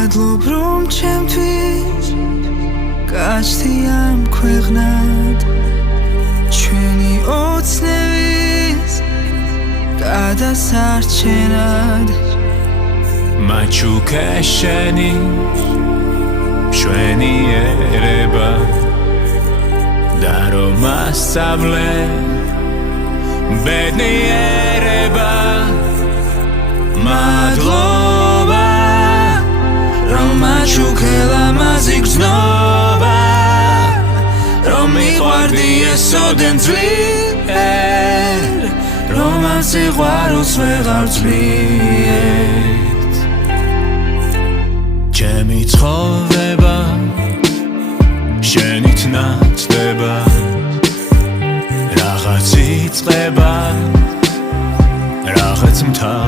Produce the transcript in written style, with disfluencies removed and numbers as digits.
მადლობ რომ ჩემთვის გაჩდი ამ ქვეყნად ჩვენი ოცნების გადასარჩენად მაჩუკე შენი მშვენიერება და რომ ასწავლე ბედნიერება მადლობა რომ მაჩუკე ლამაზი გრძნობა რომ მიყვარდი ესოდენ ძლიერ რომ ამ სიყვარულს ვეღარ ვცვლიერთ ჩემი ცხოვრება შენით ნათდება რაღაც იწყება რაღაც მთა